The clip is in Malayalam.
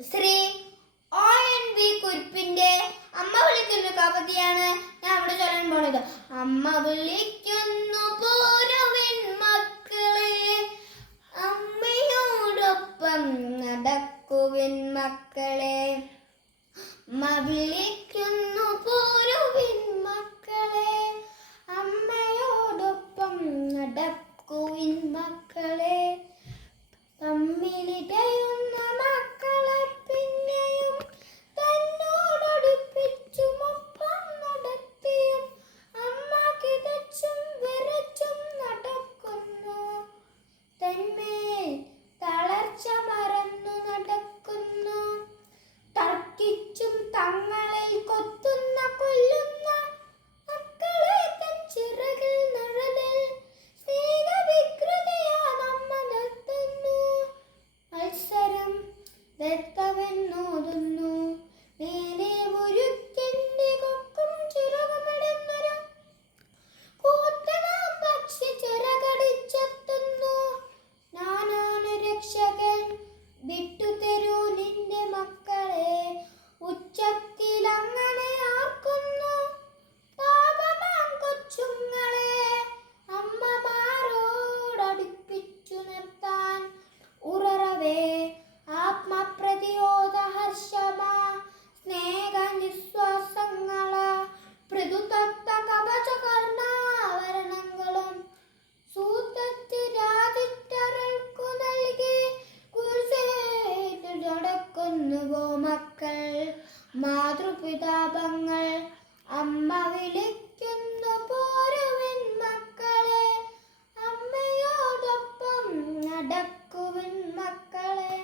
ശ്രീ ONV കുരിപ്പിന്റെ അമ്മ വിളിക്കുന്ന കവിതയാണ് ഞാൻ അവിടെ ചൊല്ലാൻ പോണത്. അമ്മ വിളിക്കുന്നു പോരുവിൻ മക്കളെ, അമ്മയോടൊപ്പം നടക്കുവിൻ മക്കളെ. അമ്മ വിളിക്കുന്നു പോരുവിൻ മക്കളെ, അമ്മയോടൊപ്പം നടക്കുവിൻ മക്കളെ. തമ്മിലിടയുന്ന മക്കളെ പിന്നെയും തന്നോടടുപ്പിച്ചുമൊപ്പം നടത്തിയും അമ്മ കിതച്ചും വിറച്ചും നടക്കുന്നു. തന്മേൽ തളർച്ച മറന്നു നടക്കുന്നു. തർക്കിച്ചും തങ്ങളെ കൊത്തുന്ന കൊല്ലുന്ന മക്കളെ തൻ ചിറകിൽ നിഴലിൽ സ്നേഹവികൃതിയാ നമ്മ നിർത്തുന്നു. മത്സരം വ്യക്തമെന്നോതുന്നു. മേലെ മുരുക്കിന്റെ കൊക്കും ചിറകുമിടുന്നൊരു കൂറ്റനാം പക്ഷി ചിറകടിച്ചെത്തുന്നു. ഞാനാണ് രക്ഷകൻ, വിട്ടുതരൂ നിന്റെ മക്കളെ. ഉച്ചത്തിലങ്ങനെ ആർക്കുന്നു പാപമാം കൊച്ചുങ്ങളെ. അമ്മമാരോടടുപ്പിച്ചു നിർത്താൻ ഉറവേ ആത്മപ്രതിരോധ ഹർഷമാ സ്നേഹനിശ്വാസങ്ങളാ പൃഥുതത്വ കവചകർണാവരണങ്ങളും സൂതത്തിരാതിറ്ററൽക്കു നൽകി കുരിശേറ്റിലടക്കുന്നുവോ മക്കൾ മാതൃപിതാപങ്ങൾ. അമ്മ വിളിക്കുന്നു പോരുവിൻ മക്കളെ, അമ്മയോടൊപ്പം നടക്കുവിൻ മക്കളെ.